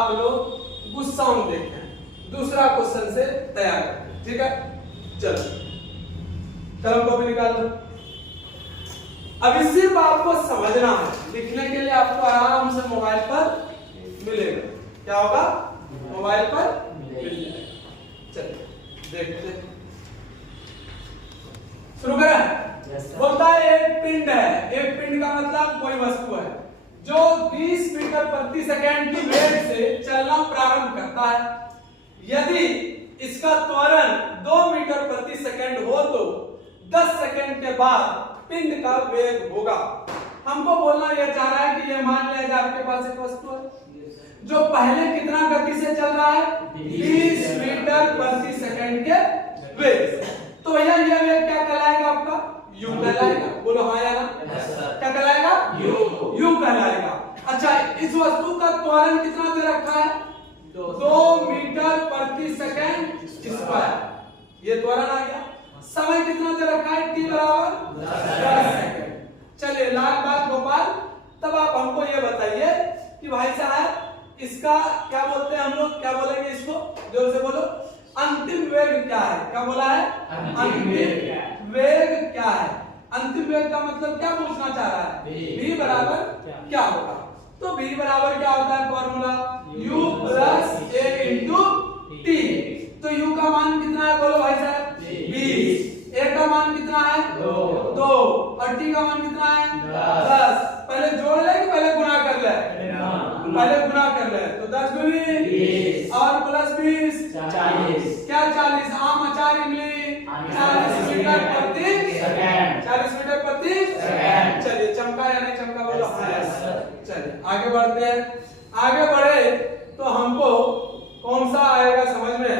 आप लोग गुस्साओं देखें, दूसरा क्वेश्चन से तैयार करें, ठीक है। चलो कलम कॉपी निकाल लो। अभी सिर्फ आपको समझना है, लिखने के लिए आपको आराम से मोबाइल पर मिलेगा। क्या होगा? मोबाइल पर मिल जाएगा। चलिए देखते हैं, शुरू करें। बोलता है एक पिंड है, एक पिंड का मतलब कोई वस्तु है जो 20 मीटर प्रति सेकंड की वेग से चलना प्रारंभ करता है। यदि इसका त्वरण 2 मीटर प्रति सेकंड हो तो 10 सेकंड के बाद पिंड का वेग होगा। हमको बोलना यह चाह रहा है कि ये मान लिया जाए आपके पास एक वस्तु है जो पहले कितना गति से चल रहा है, 20 मीटर प्रति सेकंड के वेग से। तो भैया ये वेग क्या कहलाएगा आपका? यू कहलाएगा। बोलो हाँ या ना? क्या कहलाएगा? यू कहलाएगा। अच्छा, इस वस्तु का त्वरण कितना दे रखा है? 2 मीटर प्रति सेकंड स्क्वायर। ये त्वरण आ गया। समय कितना दे रखा है? t बराबर 10 सेकंड। चलिए लाल बात गोपाल, तब आप हमको ये बताइए कि भाई साहब इसका क्या बोलते हैं हम लोग, क्या बोलेंगे इसको? जोर से बोलो। अंतिम वेग क्या है? क्या बोला है? अंतिम वेग क्या है? अंतिम वेग का मतलब क्या पूछना चाह रहा है? v बराबर क्या होगा? तो v बराबर क्या होता है? Formula u plus a into t। तो u का मान कितना है? बोलो भाई साहब 20। a का मान कितना है? 2 और t का मान कितना है? 10। पहले जोड़ ले कि पहले गुणा कर ले? पहले गुणा कर ले। तो 10 गुनी 20 और प्लस 20 40। क्या 40? आम अचार इमली 40 मीटर प्रति सेकंड। 40 मीटर प्रति सेकंड। चलिए चमका या नहीं चमका? बोलो हाँ। चलिए आगे बढ़ते हैं। आगे बढ़े तो हमको कौन सा आएगा समझ में?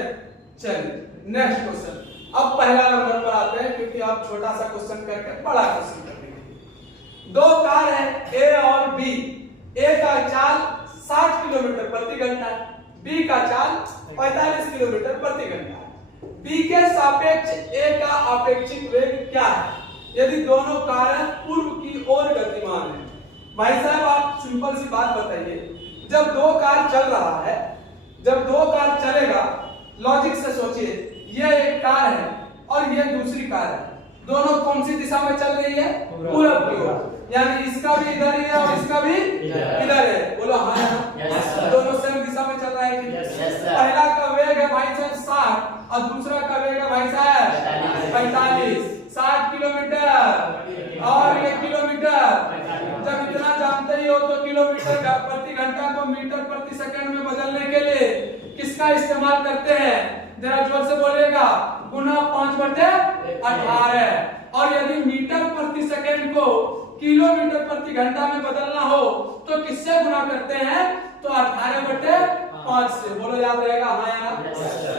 चलिए नेक्स्ट क्वेश्चन। अब पहला नंबर पर आते हैं क्योंकि आप छोटा सा क्वेश्चन करके बड़ा क्वेश्चन करेंगे। दो कार है ए और बी। ए का चाल 60 किलोमीटर प्रति घंटा है, बी का चाल 45 किलोमीटर प्रति घंटा है। बी के सापेक्ष ए का आपेक्षिक वेग क्या है यदि दोनों कार पूर्व की ओर गतिमान है? भाई साहब आप सिंपल सी बात बताइए, जब दो कार चल रहा है, जब दो कार चलेगा, लॉजिक से सोचिए, ये एक कार है और ये दूसरी कार है, दोनों कौन सी दिशा में चल रही है? पूरब की ओर। यानी इसका भी इधर ही है और इसका भी इधर है। बोलो हाँ। दोनों सेम दिशा में चल रहा है कि? पहला का वेग है भाई साहब 60 और दूसरा का वेग है भाई साहब 45। 60 किलोमीटर और ये किलोमीटर। जब इतना जानते ही हो तो किलोमीटर प्रति घंटा को मीटर प्रति सेकंड में बदलने के लिए किसका इस्तेमाल करते हैं? जरा जोर से बोलिएगा। गुना 5/18। और यदि मीटर प्रति सेकंड को किलोमीटर प्रति घंटा में बदलना हो तो किससे गुना करते हैं? तो 18/5 से। बोलो याद रहेगा हाँ या?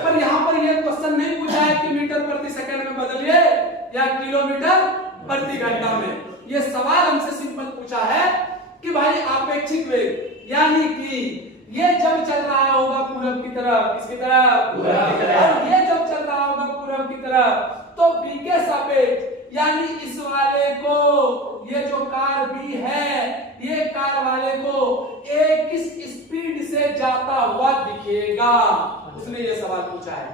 पर यहाँ पर यह क्वेश्चन नहीं पूछा है कि मीटर प्रति सेकंड में बदलिए या किलोमीटर प्रति घंटा में। ये सवाल हमसे सिंपल पूछा है कि भाई आपेक्षिक वेग, यानी कि ये जब चल रहा होगा पूरब की तरफ, किसकी तरफ? पूरब की तरफ। और ये जब चल रहा होगा पूरब की तरफ तो बी के सापेक्ष, यानी इस वाले को, ये जो कार बी है, ये कार वाले को ए किस स्पीड से जाता हुआ दिखेगा? उसने ये सवाल पूछा है।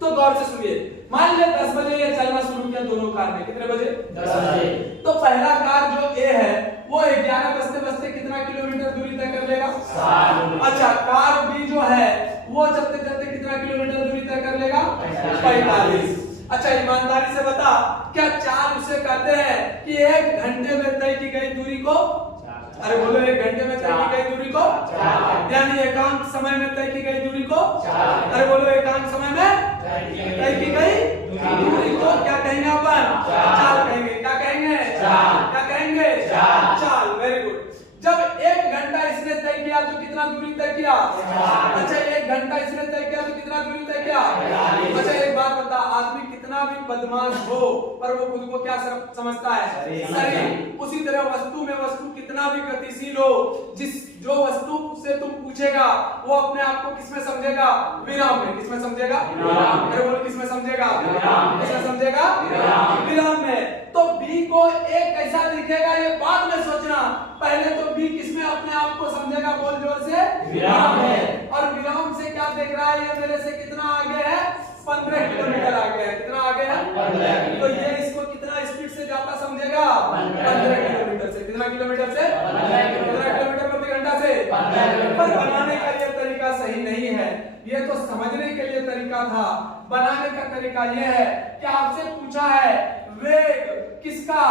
तो गौर से सुनिए, मान लिया 10 बजे ये चलना शुरू किया दोनों कार ने। कितने बजे? 10 बजे। तो पहला कार जो ए है वो 11 बजते बजते कितना किलोमीटर दूरी तय कर लेगा? 60। अच्छा, कार बी जो है वो चलते चलते कितना किलोमीटर दूरी तय कर लेगा? 45। अच्छा, ईमानदारी से बता, क्या चाल उसे कहते हैं कि 1 घंटे में तय की गई दूरी को? अरे बोलो, 1 घंटे में तय की गई दूरी को? यानी एकांक समय में तय की गई दूरी को? अरे बोलो, एकांक समय में तय की गई दूरी को क्या कहेंगे अपन? चाल कहेंगे। क्या कहेंगे? क्या कहेंगे? चाल। Very good. जब 1 घंटा इसने तय किया तो कितना दूरी तय किया? अच्छा, 1 घंटा इसने तय किया तो कितना दूरी तय किया? अच्छा, एक बात बता, आदमी कितना भी बदमाश हो पर वो खुद को क्या समझता है? शरीर। उसी तरह वस्तु में वस्तु कितना भी गतिशील हो, जो वस्तु से तुम पूछेगा वो अपने आप को किसमें समझेगा? विराम में। किसमें समझेगा? अरे बोलो, किसमें समझेगा? किसमें समझेगा? विराम में। तो बी को ए कैसा दिखेगा ये बाद में सोचना, पहले तो बी किसमें अपने आप को समझेगा? बोल जोर से। विराम में। रहा है ये मेरे से कितना आगे है, 15 किलोमीटर आगे है। कितना आगे है, 15। तो ये इसको कितना स्पीड से जाता समझेगा, 15 किलोमीटर से। कितना किलोमीटर से, 15 किलोमीटर प्रति घंटा से। पर बनाने का ये तरीका सही नहीं है, ये तो समझने के लिए तरीका था। बनाने का तरीका ये है कि आपसे पूछा है वेग किसका,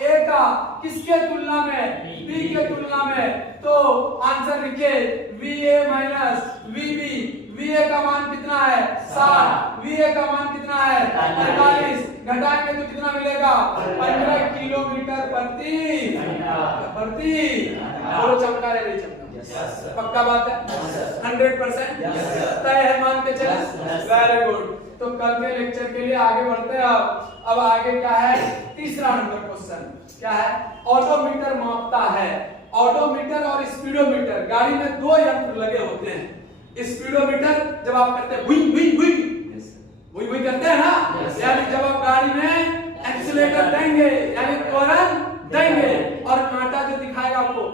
ए का किसके तुलना में, बी के तुलना में, तो आंसर लिखिए VA माइनस VB। VA का मान कितना है, 60। VA का मान कितना है, 45। घटाएंगे तो कितना मिलेगा, 15 किलोमीटर प्रति। बोलो चमका रहे, नहीं चमका, पक्का बात है, 100% तय है, मान के चले। Very good. तो कल के लेक्चर के लिए आगे बढ़ते हैं। अब आगे क्या है, तीसरा नंबर क्वेश्चन क्या है, ऑडोमीटर मापता है। ऑडोमीटर और स्पीडोमीटर, गाड़ी में दो यंत्र लगे होते हैं। स्पीडोमीटर जब आप करते हैं हुई हुई हुई हुई हुई करते हैं ना, यानी जब आप गाड़ी में एक्सीलेटर देंगे यानी त्वरण देंगे, और कांटा जो दिखाएगा आपको,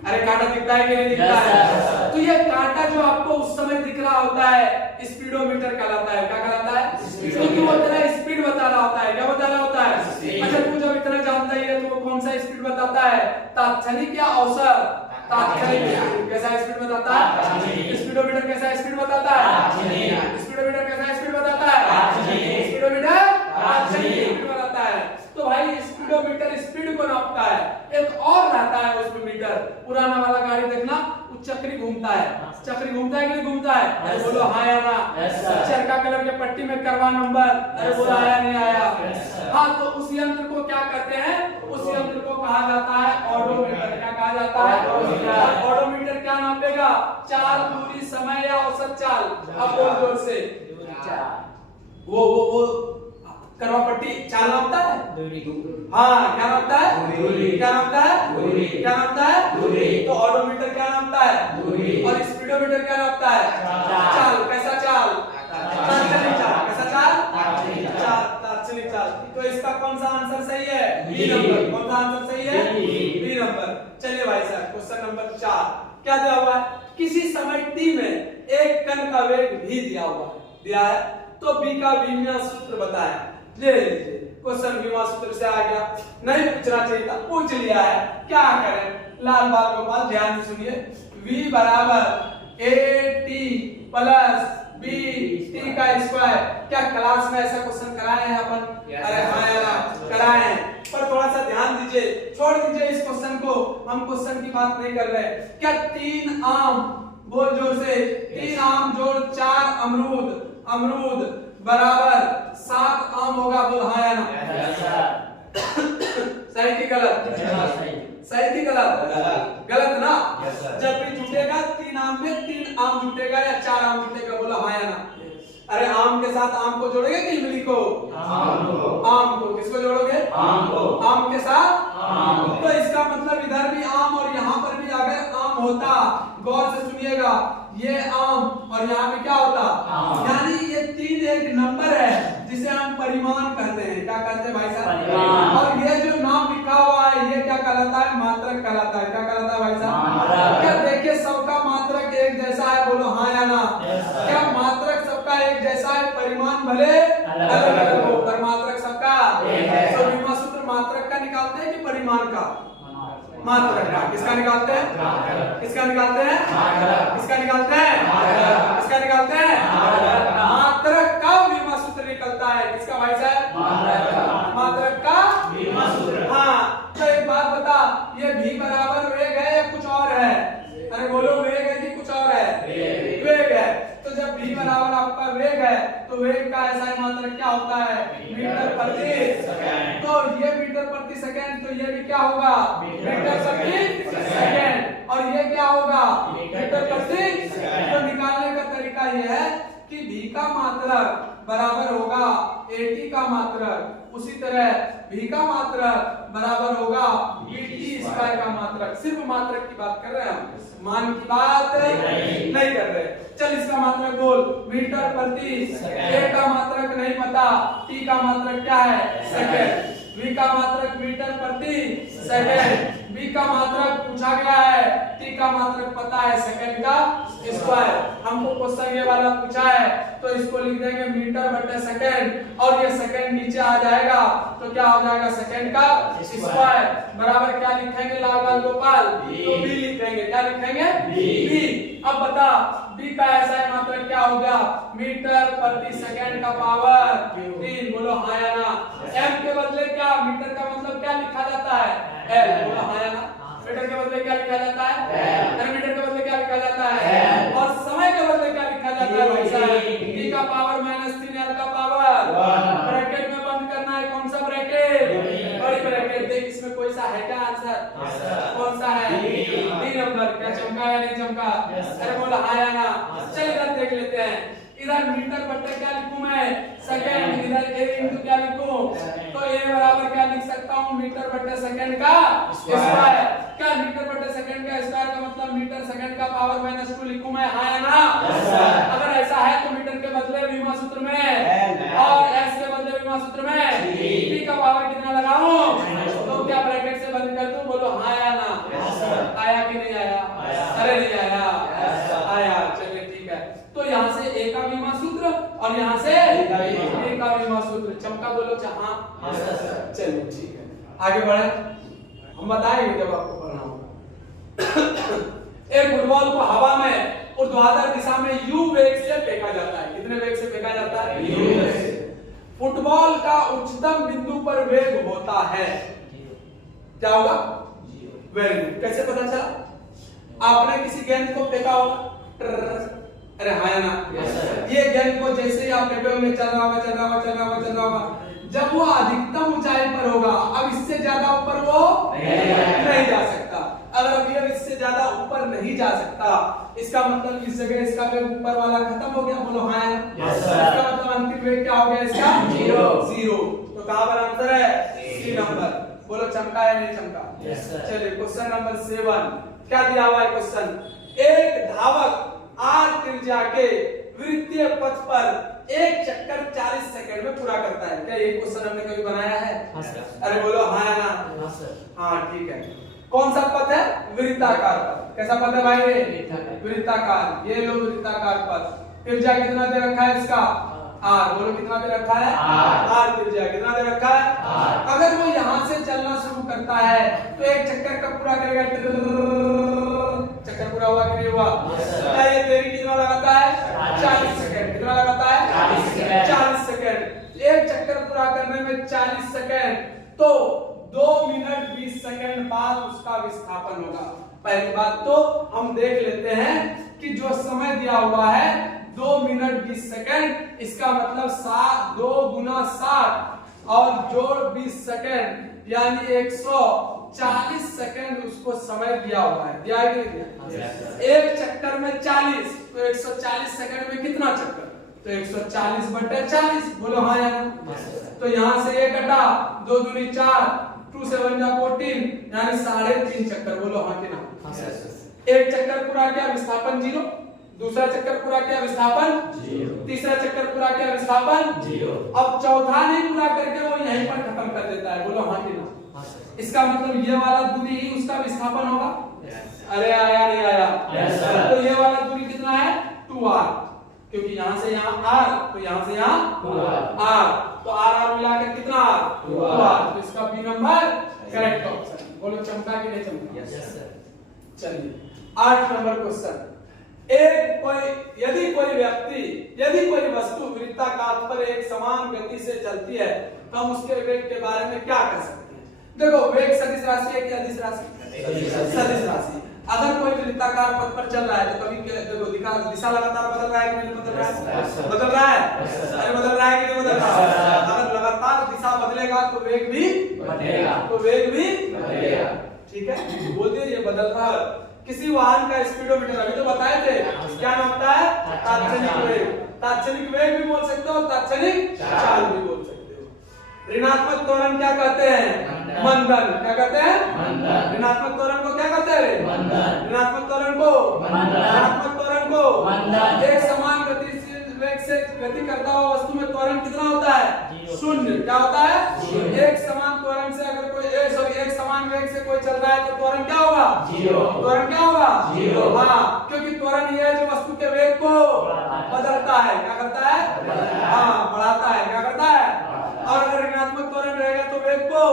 अरे कांटा दिखता है कि नहीं दिखता है, तो ये कांटा जो आपको उस समय दिख रहा होता है स्पीडोमीटर कहलाता है। क्या कहलाता है, क्योंकि वो तेरा स्पीड बता रहा होता है। क्या बता रहा होता है, अच्छा तू जब इतना जानता ही है तो वो कौन सा स्पीड बताता है, तात्क्षणिक या औसत, तात्क्षणिक। कैसा स्पीड बताता है, स्पीडोमीटर कैसा स्पीड बताता है, स्पीडोमीटर कैसा स्पीड बताता है, स्पीडोमीटर स्पीड बताता है। तो भाई स्पीडोमीटर स्पीड को नापता है। एक और रहता है उसमें मीटर, पुराना वाला गाड़ी देखना, वो चक्री घूमता है। चक्री घूमता है कि नहीं घूमता है, अरे बोलो हाँ या ना। चरखा कलर के पट्टी में करवा नंबर, अरे बोला आया नहीं आया। हाँ, तो उस यंत्र को क्या कहते हैं, उस यंत्र को कहा जाता है ऑडोमीटर। क्या कहा जाता है, ऑडोमीटर। क्या नापेगा, चाल, दूरी, समय या औसत चाल। अब बोल जोर से, वो करवा पट्टी चाल नापता है, हाँ क्या नापता है, क्या नापता है, क्या नापता है। तो ऑडोमीटर क्या नापता है, और स्पीडोमीटर क्या नापता है, चाल। कैसा चाल, तात्क्षणिक चाल। कैसा चाल, तात्क्षणिक चाल। तो इसका कौन सा आंसर सही है, बी नंबर। कौन सा आंसर सही है, बी नंबर। चलिए भाई साहब, क्वेश्चन नंबर 4 क्या दिया हुआ है, किसी समय t में एक कण का वेग भी दिया हुआ है, दिया है, तो b का विन्यास सूत्र बताया। ले लीजिए, क्वेश्चन विन्यास सूत्र से आ गया, नहीं पूछना चाहिए था, पूछ लिया है, क्या करें। लाल बाल गोपाल ध्यान से सुनिए, v बराबर at प्लस bt का स्क्वायर। क्या क्लास में ऐसा क्वेश्चन कराए हैं अपन, अरे हाँ यार कराए हैं, पर थोड़ा सा ध्यान दीजिए, छोड़ दीजिए इस क्वेश्चन को, हम क्वेश्चन की बात नहीं कर रहे। क्या 3 आम, बोल जोर से, 3 आम जोड़ 4 अमरूद बराबर 7 आम होगा, बोल हाँ या ना। सही की गलत, सही की गलत, गलत ना। जब भी जुटेगा 3 आम में 3 आम जुटेगा या 4 आम जुटेगा, बोला हाँ या ना। अरे आम के साथ आम को जोड़ोगे कि इमली को, आम को। किसको जोड़ोगे, आम के साथ आम। तो इसका मतलब इधर भी आम और यहाँ पर भी अगर आम होता, गौर से सुनिएगा, ये आम और यहाँ पे क्या होता, यानी ये 3 एक नंबर है जिसे हम परिमाण कहते हैं। क्या कहते हैं भाई साहब, और ये जो नाम लिखा हुआ है ये क्या कहलाता है, मात्रक कहलाता है। क्या कहलाता है भाई साहब, क्या देखिए सबका मात्रक एक जैसा है, बोलो हाँ या ना। क्या मात्रक सबका एक जैसा है, परिमाण भले अलग अलग हो, पर मात्रक सबका। तो विमा सूत्र मात्रक का निकालते हैं कि परिमाण का, मात्रक का। किसका निकालते हैं, किसका निकालते हैं, किसका निकालते हैं, किसका निकालते हैं, मात्रक का विमा सूत्र निकलता है। किसका भाई साहब, मात्रक का विमा सूत्र। हाँ, तो एक बात बता, ये भी बराबर वेग है या कुछ और है, अरे बोलो वेग है कि कुछ और है, वेग है। तो जब v बराबर आपका वेग है तो वेग का ऐसा मात्रक क्या होता है, मीटर प्रति सेकंड। तो ये मीटर प्रति सेकंड, तो ये भी क्या होगा, मीटर प्रति सेकंड, और ये क्या होगा, मीटर प्रति सेकंड। तो निकालने का तरीका ये है कि v का मात्रक बराबर होगा at का मात्रक, उसी तरह v का मात्रक बराबर होगा bt स्क्वायर का मात्रक। सिर्फ मात्रक की बात कर रहे हैं हम, मान की बात नहीं कर रहे। चल इसका मात्रक बोल, मीटर प्रति सेकंड। का मात्रक नहीं पता, t का मात्रक क्या है, सेकंड। v का मात्रक मीटर प्रति सेकंड, b बी का मात्रक पूछा गया है, टी का मात्रक पता है सेकंड का स्क्वायर। हमको क्वेश्चन ये वाला पूछा है तो इसको लिख देंगे मीटर बटे सेकंड और ये सेकंड नीचे आ जाएगा तो क्या हो जाएगा सेकंड का स्क्वायर बराबर क्या लिखेंगे लाल बाल गोपाल, तो बी लिखेंगे। क्या लिखेंगे बी। अब बता बी का ऐसा है मात्रक क्या हो गया मीटर प्रति सेकंड का पावर 3। बोलो हाँ या ना। एम के बदले क्या मीटर का मतलब क्या लिखा जाता है एल। बोलो हाँ या ना। मीटर के बदले क्या लिखा जाता है मीटर के बदले क्या लिखा जाता है और समय के बदले क्या लिखा जाता है भाई साहब डी का पावर -3 एल का पावर। ब्रैकेट में बंद करना है कौन सा ब्रैकेट बड़ी ब्रैकेट। देख इसमें कोई सा है क्या आंसर कौन सा है डी नंबर। क्या चमका या नहीं चमका अरे बोला हाँ या ना। चल इधर देख लेते हैं इधर मीटर बटे क्या लिखूं मैं सेकंड इधर a इनटू क्या लिखूं तो a बराबर क्या लिख सकता हूं मीटर बटे सेकंड का स्क्वायर। क्या मीटर बटे सेकंड का स्क्वायर का मतलब मीटर सेकंड का पावर -2 लिखूं मैं हाँ या ना। अगर ऐसा है तो मीटर के बदले विमा सूत्र में और s के बदले विमा सूत्र में t का पावर कितना लगाऊं तो क्या ब्रैकेट से बंद कर दूं। बोलो हाँ या ना। आया कि नहीं आया अरे नहीं आया आया। चलिए ठीक है तो यहाँ से a का विमा सूत्र और यहाँ से a का विमा सूत्र चमका बोलो हाँ चलिए ठीक है आगे बढ़े हम बताएंगे जब आपको पढ़ना होगा। एक फुटबॉल को हवा में ऊर्ध्वाधर दिशा में u वेग से फेंका जाता है। कितने वेग से फेंका जाता है u वेग से। फुटबॉल का उच्चतम बिंदु पर वेग होता है क्या होगा वेरी गुड। कैसे पता चला आपने किसी गेंद को फेंका होगा अरे हाँ ना ये गेंद को जैसे ही आप फेंके होंगे चल रहा होगा जब वो अधिकतम ऊंचाई पर होगा। अब इससे ज्यादा ऊपर वो नहीं जा सकता। अगर अब इससे ज्यादा ऊपर नहीं जा सकता इसका मतलब इस जगह इसका वेग ऊपर वाला खत्म हो गया। बोलो हाँ इसका मतलब अंतिम वेग क्या हो गया इसका जीरो। तो कहां पर आंसर है सी नंबर। बोलो चमका या नहीं चमका। चलिए क्वेश्चन नंबर 7 क्या दिया हुआ है क्वेश्चन। एक धावक r त्रिज्या के वृत्तीय पथ पर एक चक्कर 40 सेकंड में पूरा करता है। क्या ये क्वेश्चन हमने कभी बनाया है अरे बोलो हाँ ना हाँ ठीक है। कौन सा पथ है वृत्ताकार पथ। कैसा पथ है भाई वृत्ताकार। ये लो वृत्ताकार पथ। त्रिज्या कितना दे रखा है इसका r। बोलो कितना दे रखा है r त्रिज्या कितना दे रखा है। अगर वो यहाँ से चलना शुरू करता है तो एक चक्कर कब पूरा करेगा चक्कर पूरा हुआ कि नहीं हुआ। क्या ये देरी कितना लगाता है 40 सेकंड। कितना लगाता है 40 सेकंड। एक चक्कर पूरा करने में 40 सेकंड तो 2 मिनट 20 सेकंड बाद उसका विस्थापन होगा। पहली बात तो हम देख लेते हैं कि जो समय दिया हुआ है 2 मिनट 20 सेकंड इसका मतलब 2 गुना 60 और जोड़ 20 सेकंड यानी 140 सेकंड उसको समय दिया हुआ है। दिया है कि नहीं दिया। एक चक्कर में 40 तो 140 सेकंड में कितना चक्कर तो 140 बटे 40। बोलो हाँ या ना। तो यहाँ से ये कटा 2 दूनी 4 2 से 1 जा 14 यानी 3.5 चक्कर। बोलो हाँ कि ना। एक चक्कर पूरा किया विस्थापन 0। दूसरा चक्कर पूरा किया विस्थापन 0। तीसरा चक्कर पूरा किया विस्थापन 0। अब चौथा नहीं पूरा करके वो यहीं पर खत्म कर देता है। बोलो हाँ कि ना। इसका मतलब ये वाला दूरी ही उसका विस्थापन होगा। अरे आया नहीं आया तो ये वाला दूरी कितना है 2r क्योंकि यहाँ से यहाँ r तो यहाँ से यहाँ r तो r मिलाकर कितना r 2r। तो इसका बी नंबर करेक्ट ऑप्शन। बोलो चमका कि नहीं चमका। चलिए 8 नंबर क्वेश्चन। यदि कोई वस्तु वृत्ताकार पर एक समान गति से चलती है तो हम उसके वेग के बारे में क्या कह सकते हैं। देखो वेग सदिश राशि है कि अदिश राशि सदिश राशि। अगर कोई वृत्ताकार पथ पर चल रहा है तो कभी देखो दिशा लगातार बदल रहा है कि नहीं बदल रहा है बदल रहा है अरे बदल रहा है कि नहीं बदल रहा है। अगर लगातार दिशा बदलेगा तो वेग भी बढ़ेगा ठीक है। बोलते ये बदल रहा है। किसी वाहन का स्पीडोमीटर अभी तो बताए थे क्या नाम होता है तात्क्षणिक वेग। तात्क्षणिक वेग भी बोल सकते हो तात्क्षणिक चाल भी बोल सकते हो। ऋणात्मक त्वरण क्या कहते हैं मंदन। क्या कहते हैं मंदन। ऋणात्मक त्वरण को क्या कहते हैं मंदन। ऋणात्मक त्वरण को मंदन। एक समान गति वेग से गति करता हुआ वस्तु में त्वरण कितना होता है 0। क्या होता है एक समान त्वरण से अगर कोई एक समान समान वेग से कोई चल रहा है तो त्वरण क्या होगा? जीरो। त्वरण क्या होगा? जीरो। हाँ, क्योंकि त्वरण ये है जो वस्तु के वेग को बदलता है। क्या करता है? हाँ, बढ़ाता है। क्या करता है? और अगर ऋणात्मक त्वरण रहेगा तो वेग को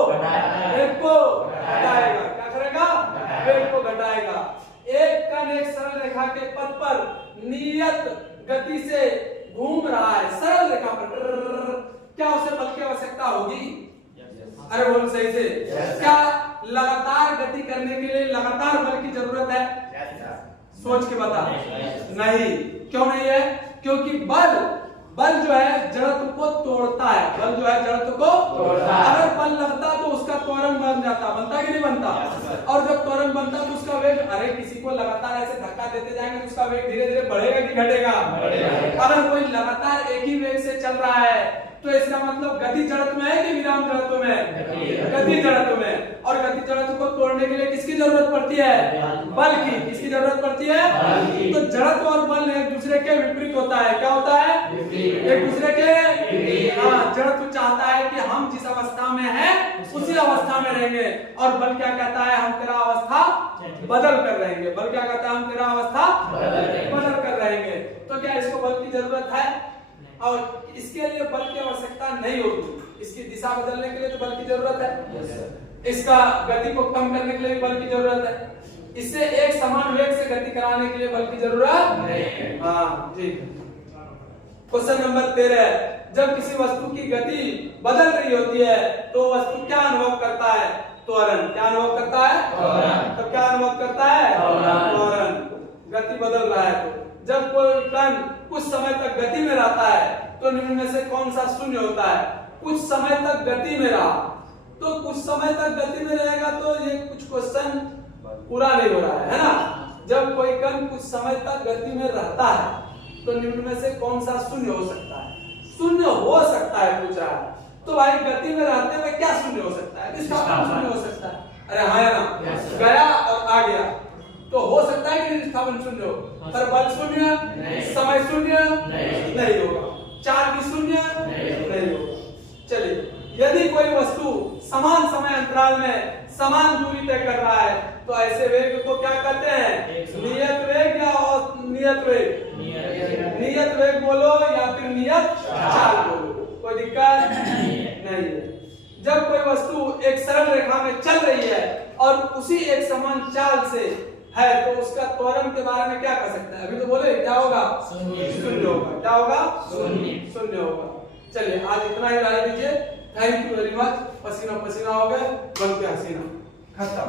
घटाएगा। क्या करेगा? वेग को घटाएगा। एक कण एक सरल रेखा के पथ पर नियत गति से घूम रहा है, सरल रेखा पर, क्या उसे बल की आवश्यकता होगी? अरे बोल सही से। क्या लगातार गति करने के लिए लगातार बल की जरूरत है? सोच के बता। नहीं। क्यों नहीं है? क्योंकि बल जो है जड़त्व को तोड़ता है। बल जो है जड़त्व को तोड़ता है। अगर बल लगता तो उसका त्वरण बन जाता। बनता कि नहीं बनता? और जब त्वरण बनता तो उसका वेग, अरे किसी को लगातार ऐसे धक्का देते जाएंगे तो उसका वेग धीरे धीरे बढ़ेगा कि घटेगा? अगर कोई लगातार एक ही वेग से चल रहा है तो इसका मतलब गति जड़त्व में है कि विराम जड़त्व में? गति जड़त्व में। और गति जड़त्व को तोड़ने के लिए किसकी जरूरत पड़ती है? बल की। किसकी जरूरत पड़ती है? तो जड़त्व और बल एक दूसरे के विपरीत होता है। क्या होता है? एक दूसरे के। हाँ, जड़त्व चाहता है कि हम जिस अवस्था में हैं उसी अवस्था में रहेंगे, और बल क्या कहता है? हम तेरा अवस्था बदल कर रहेंगे। बल क्या कहता है? हम तेरा अवस्था बदल कर रहेंगे। तो क्या इसको बल की जरूरत है? और इसके लिए बल की आवश्यकता नहीं होगी। इसकी दिशा बदलने के लिए तो बल की जरूरत है। इसका गति को कम करने के लिए भी बल की जरूरत है। इससे एक समान वेग से गति कराने के लिए बल की जरूरत नहीं है। हाँ, ठीक है। क्वेश्चन नंबर 13, जब किसी वस्तु की गति बदल रही होती है तो वस्तु क्या अनुभव करता है? त्वरण। क्या अनुभव करता है? तब क्या अनुभव करता है? त्वरण। गति बदल रहा है तो जब कोई कण कुछ समय तक गति में रहता है तो निम्न में से कौन सा शून्य होता है? कुछ समय तक गति में रहा, तो कुछ समय तक गति में रहेगा तो ये कुछ क्वेश्चन पूरा नहीं हो रहा है ना? जब कोई कण कुछ समय तक गति में रहता है तो निम्न में से कौन सा शून्य हो सकता है? शून्य हो सकता है पूछ रहा है। तो भाई गति में रहते हुए क्या शून्य हो सकता है? विस्थापन शून्य हो सकता है। अरे हाँ या ना? गया और आ गया तो हो सकता है कि विस्थापन शून्य हो, पर बल शून्य, समय शून्य नहीं होगा, चार्ज भी शून्य नहीं होगा। चलिए, यदि कोई वस्तु समान समय अंतराल में समान दूरी तय कर रहा है तो ऐसे वेग को क्या कहते हैं? नियत वेग या नियत वेग? नियत वेग बोलो या फिर नियत चाल बोलो, कोई दिक्कत नहीं है। जब कोई वस्तु एक सरल रेखा में चल रही है और उसी एक समान चाल से है तो उसका त्वरण के बारे में क्या कह सकते हैं? अभी तो बोले क्या होगा? शून्य होगा। क्या होगा? शून्य होगा। चलिए, आज इतना ही राय दीजिए। Thank you very much. पसीना पसीना हो गए, बन के हसीना खत्म।